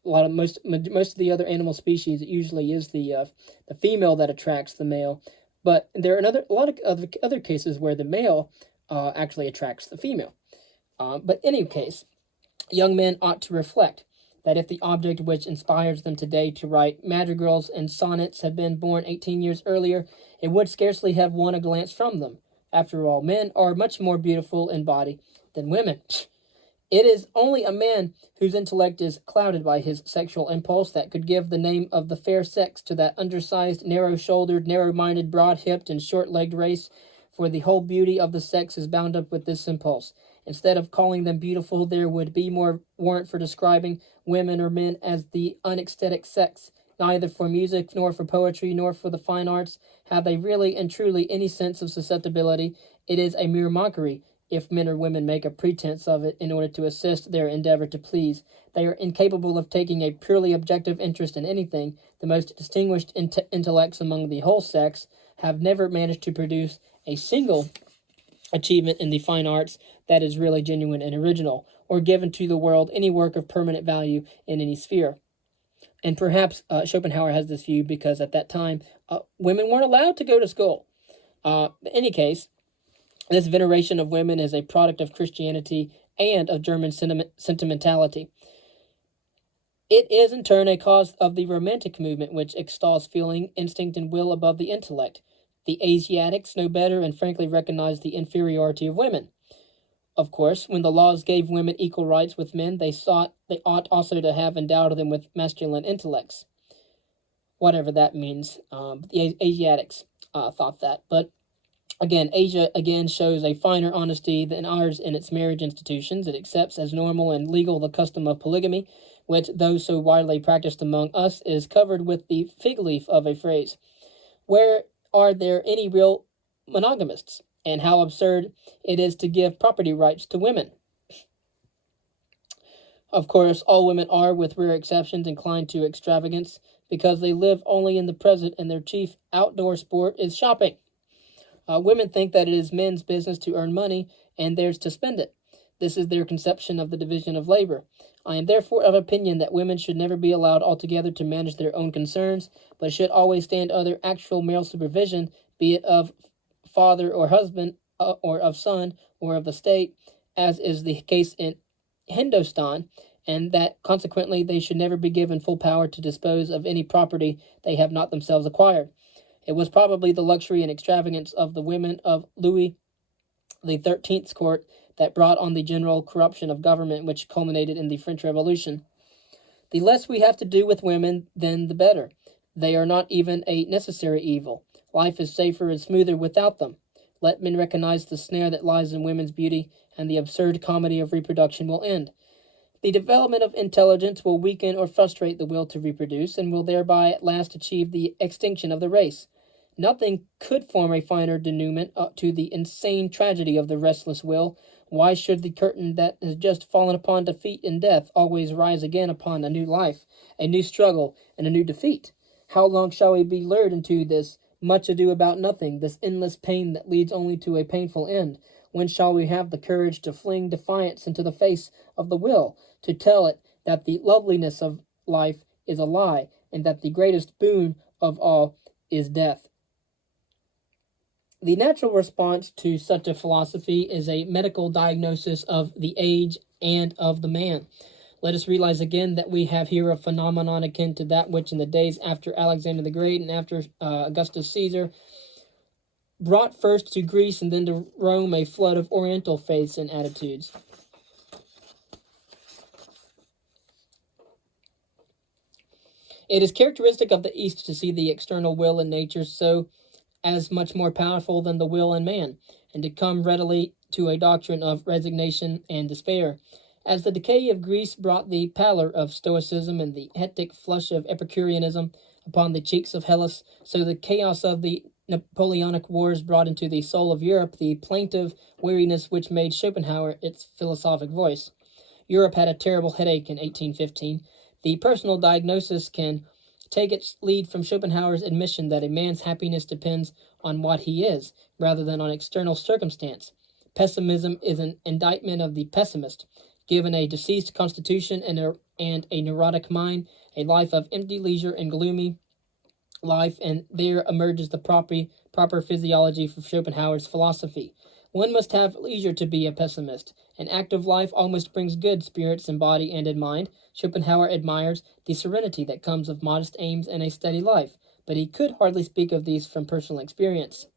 most of the other animal species, it usually is the female that attracts the male. But there are a lot of other cases where the male actually attracts the female. But in any case, young men ought to reflect that if the object which inspires them today to write madrigals and sonnets had been born 18 years earlier, it would scarcely have won a glance from them. After all, men are much more beautiful in body than women. It is only a man whose intellect is clouded by his sexual impulse that could give the name of the fair sex to that undersized, narrow-shouldered, narrow-minded, broad-hipped, and short-legged race. for the whole beauty of the sex is bound up with this impulse. Instead of calling them beautiful, there would be more warrant for describing women or men as the unaesthetic sex. Neither for music, nor for poetry, nor for the fine arts have they really and truly any sense of susceptibility. It is a mere mockery if men or women make a pretense of it in order to assist their endeavor to please. They are incapable of taking a purely objective interest in anything. The most distinguished intellects among the whole sex have never managed to produce a single achievement in the fine arts that is really genuine and original, or given to the world any work of permanent value in any sphere. And perhaps Schopenhauer has this view because at that time, women weren't allowed to go to school. In any case, this veneration of women is a product of Christianity and of German sentimentality. It is, in turn, a cause of the Romantic movement, which extols feeling, instinct, and will above the intellect. The Asiatics know better and frankly recognize the inferiority of women. Of course, when the laws gave women equal rights with men, they ought also to have endowed them with masculine intellects. Whatever that means. The Asiatics thought that. But again, Asia again shows a finer honesty than ours in its marriage institutions. It accepts as normal and legal the custom of polygamy, which, though so widely practiced among us, is covered with the fig leaf of a phrase. Where are there any real monogamists? And how absurd it is to give property rights to women. Of course, all women are, with rare exceptions, inclined to extravagance because they live only in the present and their chief outdoor sport is shopping. Women think that it is men's business to earn money and theirs to spend it. This is their conception of the division of labor. I am therefore of opinion that women should never be allowed altogether to manage their own concerns, but should always stand under actual male supervision, be it of father or husband, or of son, or of the state, as is the case in Hindostan, and that consequently they should never be given full power to dispose of any property they have not themselves acquired. It was probably the luxury and extravagance of the women of Louis XIII's court that brought on the general corruption of government which culminated in the French Revolution. The less we have to do with women, then the better. They are not even a necessary evil. Life is safer and smoother without them. Let men recognize the snare that lies in women's beauty, and the absurd comedy of reproduction will end. The development of intelligence will weaken or frustrate the will to reproduce, and will thereby at last achieve the extinction of the race. Nothing could form a finer denouement to the insane tragedy of the restless will. Why should the curtain that has just fallen upon defeat and death always rise again upon a new life, a new struggle, and a new defeat? How long shall we be lured into this much ado about nothing, this endless pain that leads only to a painful end? When shall we have the courage to fling defiance into the face of the will, to tell it that the loveliness of life is a lie, and that the greatest boon of all is death? The natural response to such a philosophy is a medical diagnosis of the age and of the man. Let us realize again that we have here a phenomenon akin to that which in the days after Alexander the Great and after Augustus Caesar brought first to Greece and then to Rome a flood of Oriental faiths and attitudes. It is characteristic of the East to see the external will in nature so as much more powerful than the will in man, and to come readily to a doctrine of resignation and despair. As the decay of Greece brought the pallor of Stoicism and the hectic flush of Epicureanism upon the cheeks of Hellas, so the chaos of the Napoleonic Wars brought into the soul of Europe the plaintive weariness which made Schopenhauer its philosophic voice. Europe had a terrible headache in 1815. The personal diagnosis can take its lead from Schopenhauer's admission that a man's happiness depends on what he is, rather than on external circumstance. Pessimism is an indictment of the pessimist. Given a diseased constitution and a neurotic mind, a life of empty leisure and gloomy life, and there emerges the proper physiology for Schopenhauer's philosophy. One must have leisure to be a pessimist. An active life almost brings good spirits in body and in mind. Schopenhauer admires the serenity that comes of modest aims and a steady life, but he could hardly speak of these from personal experience.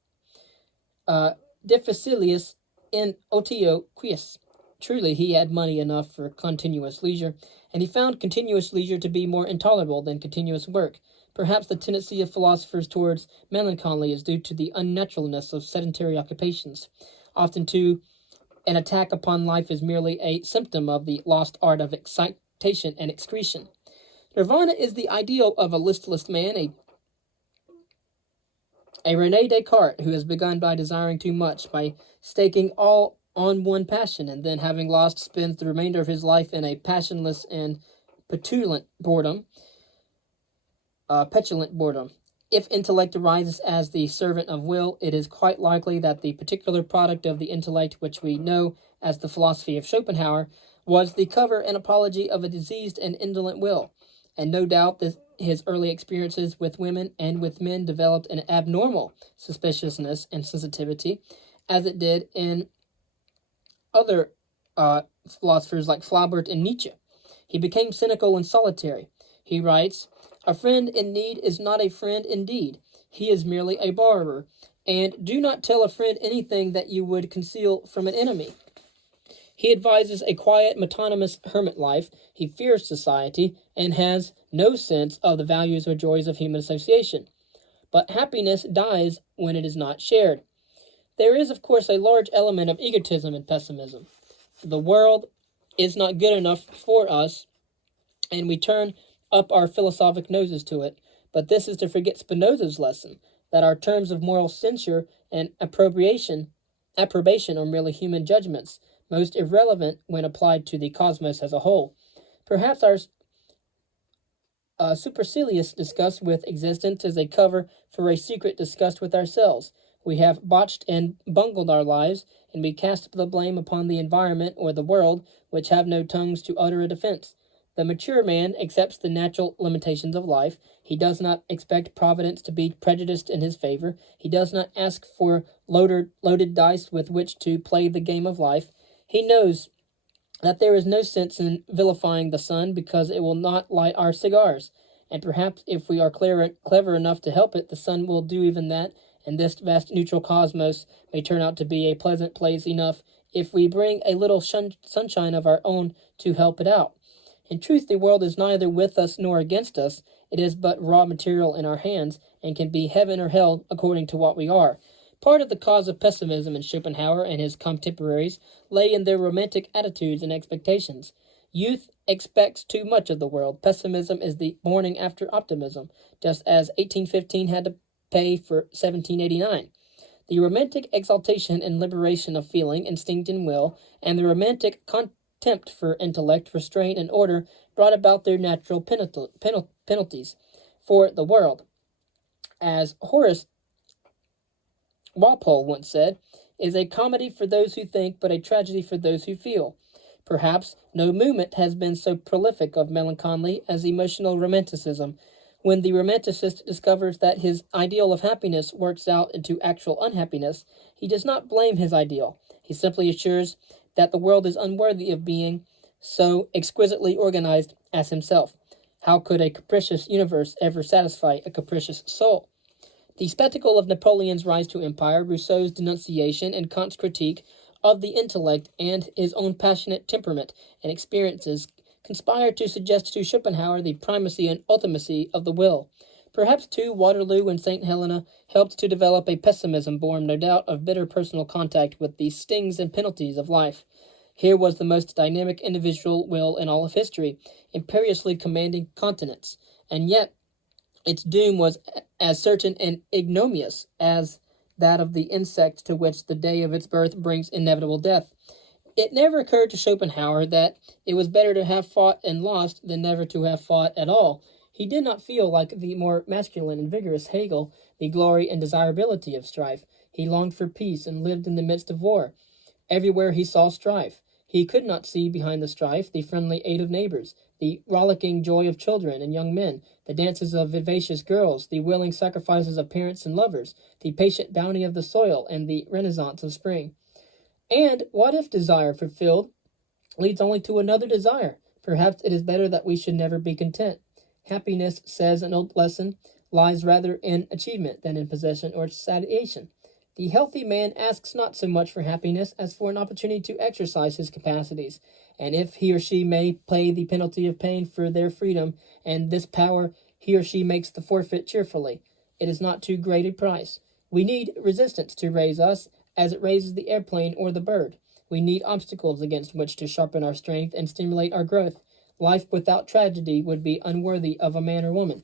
Difficilius in otio quis. Truly, he had money enough for continuous leisure, and he found continuous leisure to be more intolerable than continuous work. Perhaps the tendency of philosophers towards melancholy is due to the unnaturalness of sedentary occupations. Often, too, an attack upon life is merely a symptom of the lost art of excitation and excretion. Nirvana is the ideal of a listless man, a Rene Descartes who has begun by desiring too much, by staking all on one passion, and then, having lost, spends the remainder of his life in a passionless and petulant boredom. Petulant boredom. If intellect arises as the servant of will, it is quite likely that the particular product of the intellect which we know as the philosophy of Schopenhauer was the cover and apology of a diseased and indolent will. And no doubt his early experiences with women and with men developed an abnormal suspiciousness and sensitivity, as it did in other philosophers like Flaubert and Nietzsche. He became cynical and solitary. He writes, "A friend in need is not a friend indeed. He is merely a borrower. And do not tell a friend anything that you would conceal from an enemy." He advises a quiet, metonymous hermit life. He fears society and has no sense of the values or joys of human association. But happiness dies when it is not shared. There is, of course, a large element of egotism and pessimism. The world is not good enough for us, and we turn up our philosophic noses to it. But this is to forget Spinoza's lesson, that our terms of moral censure and approbation are merely human judgments, most irrelevant when applied to the cosmos as a whole. Perhaps our supercilious disgust with existence is a cover for a secret disgust with ourselves. We have botched and bungled our lives, and we cast the blame upon the environment or the world, which have no tongues to utter a defense. The mature man accepts the natural limitations of life. He does not expect Providence to be prejudiced in his favor. He does not ask for loaded dice with which to play the game of life. He knows that there is no sense in vilifying the sun because it will not light our cigars. And perhaps if we are clever enough to help it, the sun will do even that, and this vast neutral cosmos may turn out to be a pleasant place enough if we bring a little sunshine of our own to help it out. In truth, the world is neither with us nor against us. It is but raw material in our hands, and can be heaven or hell according to what we are. Part of the cause of pessimism in Schopenhauer and his contemporaries lay in their romantic attitudes and expectations. Youth expects too much of the world. Pessimism is the morning after optimism, just as 1815 had to pay for 1789. The romantic exaltation and liberation of feeling, instinct, and will, and the romantic contempt for intellect, restraint, and order brought about their natural penalties for the world. As Horace Walpole once said, "is a comedy for those who think, but a tragedy for those who feel." Perhaps no movement has been so prolific of melancholy as emotional romanticism. When the romanticist discovers that his ideal of happiness works out into actual unhappiness, he does not blame his ideal. He simply assures that the world is unworthy of being so exquisitely organized as himself. How could a capricious universe ever satisfy a capricious soul? The spectacle of Napoleon's rise to empire, Rousseau's denunciation and Kant's critique of the intellect, and his own passionate temperament and experiences conspire to suggest to Schopenhauer the primacy and ultimacy of the will. Perhaps, too, Waterloo and St. Helena helped to develop a pessimism born, no doubt, of bitter personal contact with the stings and penalties of life. Here was the most dynamic individual will in all of history, imperiously commanding continents, and yet its doom was as certain and ignominious as that of the insect to which the day of its birth brings inevitable death. It never occurred to Schopenhauer that it was better to have fought and lost than never to have fought at all. He did not feel, like the more masculine and vigorous Hegel, the glory and desirability of strife. He longed for peace and lived in the midst of war. Everywhere he saw strife. He could not see behind the strife the friendly aid of neighbors, the rollicking joy of children and young men, the dances of vivacious girls, the willing sacrifices of parents and lovers, the patient bounty of the soil, and the renaissance of spring. And what if desire fulfilled leads only to another desire? Perhaps it is better that we should never be content. Happiness, says an old lesson, lies rather in achievement than in possession or satiation. The healthy man asks not so much for happiness as for an opportunity to exercise his capacities, and if he or she may pay the penalty of pain for their freedom, and this power he or she makes the forfeit cheerfully. It is not too great a price. We need resistance to raise us, as it raises the airplane or the bird. We need obstacles against which to sharpen our strength and stimulate our growth. Life without tragedy would be unworthy of a man or woman.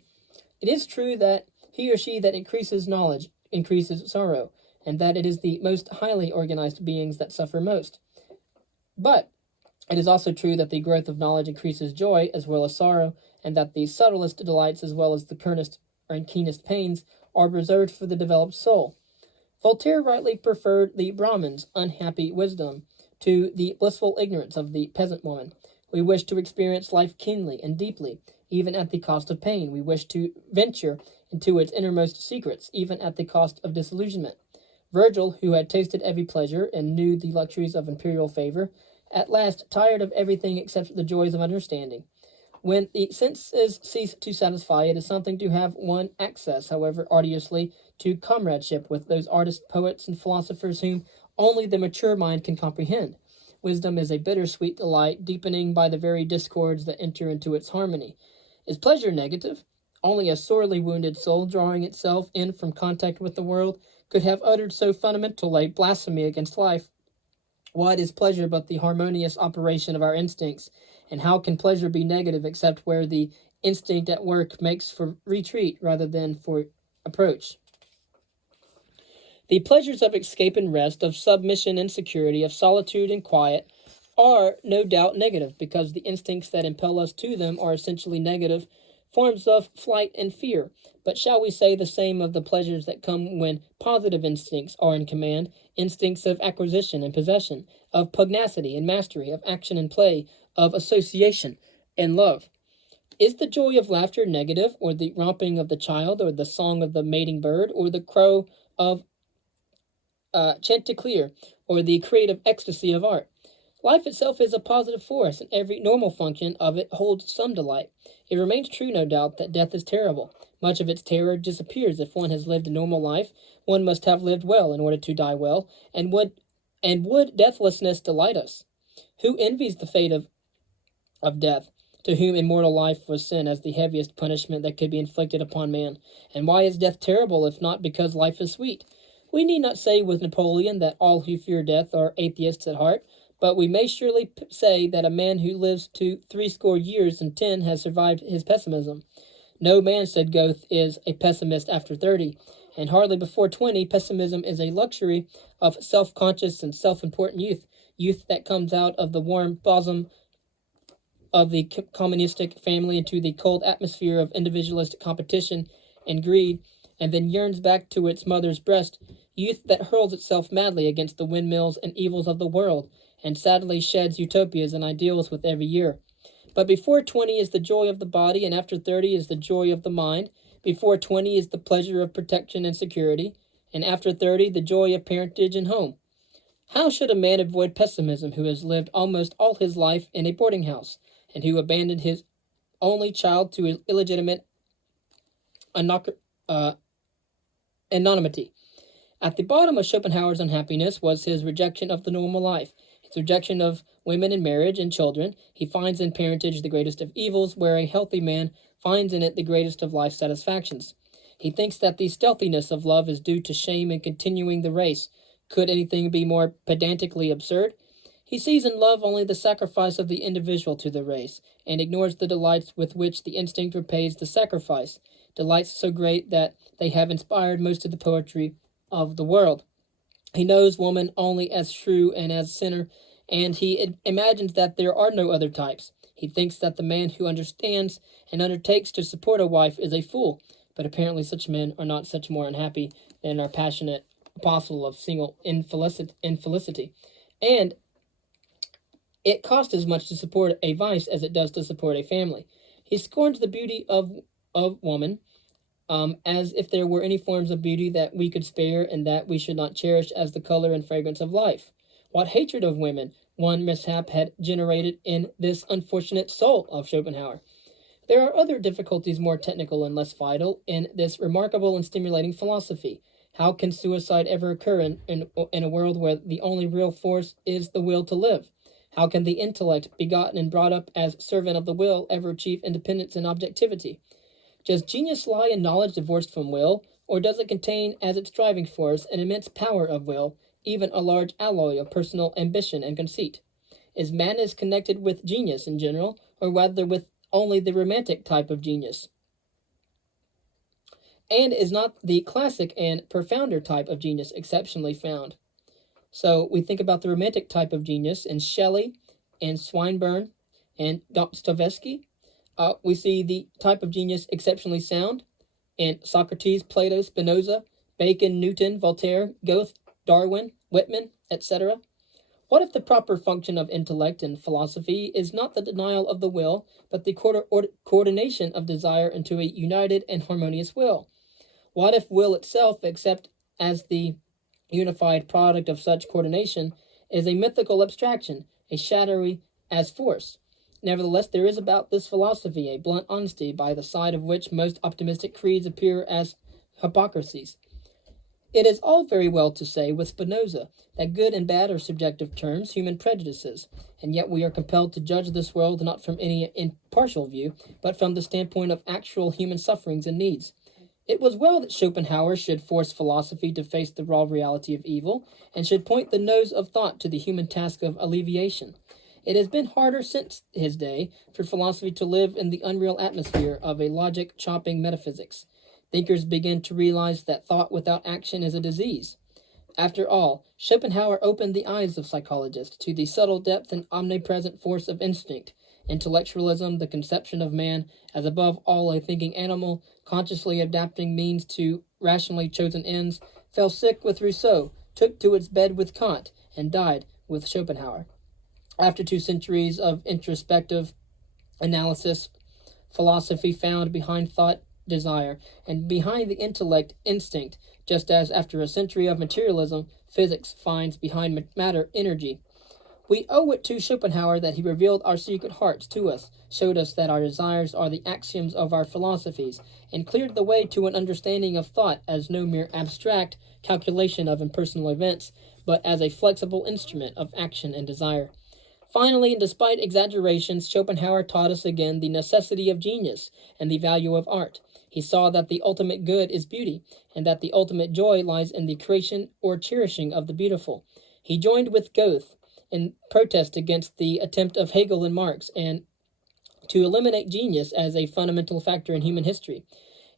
It is true that he or she that increases knowledge increases sorrow, and that it is the most highly organized beings that suffer most. But it is also true that the growth of knowledge increases joy as well as sorrow, and that the subtlest delights as well as the keenest pains are reserved for the developed soul. Voltaire rightly preferred the Brahmin's unhappy wisdom to the blissful ignorance of the peasant woman. We wish to experience life keenly and deeply, even at the cost of pain. We wish to venture into its innermost secrets, even at the cost of disillusionment. Virgil, who had tasted every pleasure and knew the luxuries of imperial favor, at last tired of everything except the joys of understanding. When the senses cease to satisfy, it is something to have one access, however arduously, to comradeship with those artists, poets, and philosophers whom only the mature mind can comprehend. Wisdom is a bitter-sweet delight, deepening by the very discords that enter into its harmony. Is pleasure negative? Only a sorely wounded soul, drawing itself in from contact with the world, could have uttered so fundamental a blasphemy against life. What is pleasure but the harmonious operation of our instincts? And how can pleasure be negative except where the instinct at work makes for retreat rather than for approach? The pleasures of escape and rest, of submission and security, of solitude and quiet, are no doubt negative, because the instincts that impel us to them are essentially negative forms of flight and fear. But shall we say the same of the pleasures that come when positive instincts are in command, instincts of acquisition and possession, of pugnacity and mastery, of action and play, of association and love? Is the joy of laughter negative, or the romping of the child, or the song of the mating bird, or the crow of chanticleer, or the creative ecstasy of art? Life itself is a positive force, and every normal function of it holds some delight. It remains true, no doubt, that death is terrible. Much of its terror disappears if one has lived a normal life. One must have lived well in order to die well, and would deathlessness delight us? Who envies the fate of death, to whom immortal life was sent as the heaviest punishment that could be inflicted upon man? And why is death terrible, if not because life is sweet? We need not say with Napoleon that all who fear death are atheists at heart, but we may surely say that a man who lives to 80 years and 10 has survived his pessimism. No man, said Goethe, is a pessimist after 30, and hardly before 20. Pessimism is a luxury of self-conscious and self-important youth that comes out of the warm bosom of the communistic family into the cold atmosphere of individualist competition and greed, and then yearns back to its mother's breast, youth that hurls itself madly against the windmills and evils of the world, and sadly sheds utopias and ideals with every year. But before 20 is the joy of the body, and after 30 is the joy of the mind. Before 20 is the pleasure of protection and security, and after 30 the joy of parentage and home. How should a man avoid pessimism who has lived almost all his life in a boarding house, and who abandoned his only child to illegitimate anonymity? At the bottom of Schopenhauer's unhappiness was his rejection of the normal life, his rejection of women and marriage and children. He finds in parentage the greatest of evils, where a healthy man finds in it the greatest of life's satisfactions. He thinks that the stealthiness of love is due to shame in continuing the race. Could anything be more pedantically absurd? He sees in love only the sacrifice of the individual to the race, and ignores the delights with which the instinct repays the sacrifice, delights so great that they have inspired most of the poetry of the world. He knows woman only as shrew and as sinner, and he imagines that there are no other types. He thinks that the man who understands and undertakes to support a wife is a fool, but apparently such men are not such more unhappy than our passionate apostle of single infelicity. And it costs as much to support a vice as it does to support a family. He scorns the beauty of woman, as if there were any forms of beauty that we could spare and that we should not cherish as the color and fragrance of life. What hatred of women one mishap had generated in this unfortunate soul of Schopenhauer! There are other difficulties more technical and less vital in this remarkable and stimulating philosophy. How can suicide ever occur in a world where the only real force is the will to live? How can the intellect, begotten and brought up as servant of the will, ever achieve independence and objectivity? Does genius lie in knowledge divorced from will, or does it contain as its driving force an immense power of will, even a large alloy of personal ambition and conceit? Is madness connected with genius in general, or rather with only the romantic type of genius? And is not the classic and profounder type of genius exceptionally found? So we think about the romantic type of genius in Shelley and Swinburne and Dostoevsky. We see the type of genius exceptionally sound in Socrates, Plato, Spinoza, Bacon, Newton, Voltaire, Goethe, Darwin, Whitman, etc. What if the proper function of intellect and philosophy is not the denial of the will, but the coordination of desire into a united and harmonious will? What if will itself, except as the unified product of such coordination, is a mythical abstraction, a shadowy as force? Nevertheless, there is about this philosophy a blunt honesty by the side of which most optimistic creeds appear as hypocrisies. It is all very well to say with Spinoza that good and bad are subjective terms, human prejudices, and yet we are compelled to judge this world not from any impartial view, but from the standpoint of actual human sufferings and needs. It was well that Schopenhauer should force philosophy to face the raw reality of evil, and should point the nose of thought to the human task of alleviation. It has been harder since his day for philosophy to live in the unreal atmosphere of a logic-chopping metaphysics. Thinkers begin to realize that thought without action is a disease. After all, Schopenhauer opened the eyes of psychologists to the subtle depth and omnipresent force of instinct. Intellectualism, the conception of man as above all a thinking animal, consciously adapting means to rationally chosen ends, fell sick with Rousseau, took to its bed with Kant, and died with Schopenhauer. After 2 centuries of introspective analysis, philosophy found behind thought desire, and behind the intellect instinct, just as after a century of materialism, physics finds behind matter energy. We owe it to Schopenhauer that he revealed our secret hearts to us, showed us that our desires are the axioms of our philosophies, and cleared the way to an understanding of thought as no mere abstract calculation of impersonal events, but as a flexible instrument of action and desire. Finally, and despite exaggerations, Schopenhauer taught us again the necessity of genius and the value of art. He saw that the ultimate good is beauty, and that the ultimate joy lies in the creation or cherishing of the beautiful. He joined with Goethe in protest against the attempt of Hegel and Marx and to eliminate genius as a fundamental factor in human history.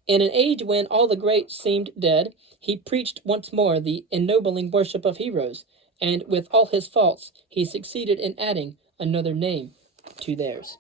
In an age when all the greats seemed dead, he preached once more the ennobling worship of heroes, and with all his faults, he succeeded in adding another name to theirs.